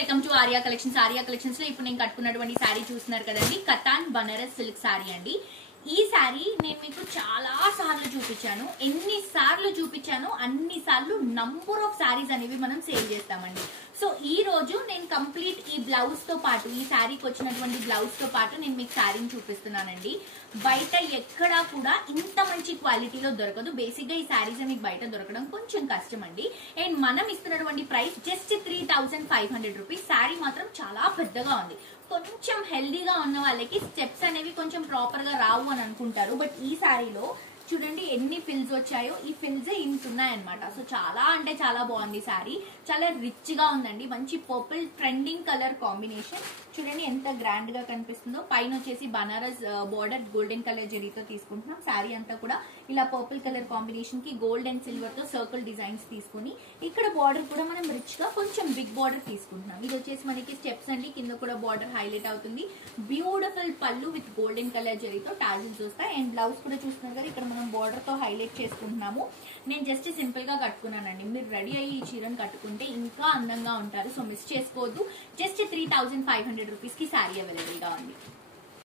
Welcome to Arya collections. Arya collections లో ఇప్పుడు నేను కట్టుకున్నటువంటి శారీ చూస్తున్నారు కదండి, కతాన్ బనారస్ సిల్క్ శారీ అండి. ఈ శారీ నేను మీకు చాలా సార్లు చూపించాను. ఎన్ని సార్లు చూపించానో అన్ని సార్లు నంబర్ ఆఫ్ శారీస్ అనేవి మనం సేల్ చేస్తామండి. సో ఈ రోజు నేను కంప్లీట్ ఈ బ్లౌజ్ తో పాటు, ఈ శారీకి వచ్చినటువంటి బ్లౌజ్ తో పాటు నేను మీకు శారీని చూపిస్తున్నానండి. బయట ఎక్కడా కూడా ఇంత మంచి క్వాలిటీలో దొరకదు. బేసిక్ గా ఈ శారీస్ మీకు బయట దొరకడం కొంచెం కష్టం అండి. అండ్ మనం ఇస్తున్నటువంటి ప్రైస్ జస్ట్ 3500 రూపీస్. శారీ మాత్రం చాలా పెద్దగా ఉంది. కొంచెం హెల్దీగా ఉన్న వాళ్ళకి స్టెప్స్ అనేవి కొంచెం ప్రాపర్ గా రావు అని అనుకుంటారు. బట్ ఈ శారీలో చూడండి ఎన్ని ఫిల్స్ వచ్చాయో, ఈ ఫిల్స్ ఇంత ఉన్నాయన్నమాట. సో చాలా అంటే చాలా బాగుంది శారీ. చాలా రిచ్ గా ఉందండి. మంచి పర్పుల్ ట్రెండింగ్ కలర్ కాంబినేషన్. చూడండి ఎంత గ్రాండ్ గా కనిపిస్తుందో. పైన వచ్చేసి బనారస్ బోర్డర్ గోల్డెన్ కలర్ జరీతో తీసుకుంటున్నాం. శారీ అంతా కూడా ఇలా పర్పుల్ కలర్ కాంబినేషన్ కి గోల్డ్ అండ్ సిల్వర్ తో సర్కిల్ డిజైన్స్ తీసుకుని, ఇక్కడ బార్డర్ కూడా మనం రిచ్ గా కొంచెం బిగ్ బార్డర్ తీసుకుంటున్నాం. ఇది వచ్చేసి మనకి స్టెప్స్ అండి. కింద కూడా బార్డర్ హైలైట్ అవుతుంది. బ్యూటిఫుల్ పళ్ళు విత్ గోల్డెన్ కలర్ జరీతో టాజిల్స్ వస్తాయి. అండ్ బ్లౌజ్ కూడా చూస్తున్నారు కదా, ఇక్కడ మనం బార్డర్ తో హైలైట్ చేసుకుంటున్నాము. నేను జస్ట్ సింపుల్ గా కట్టుకున్నానండి. మీరు రెడీ అయ్యి ఈ చీరను కట్టుకుంటే ఇంకా అందంగా ఉంటారు. సో మిస్ చేసుకోవద్దు. జస్ట్ 3500 రూపీస్ కి శారీ అవైలబుల్ గా ఉంది.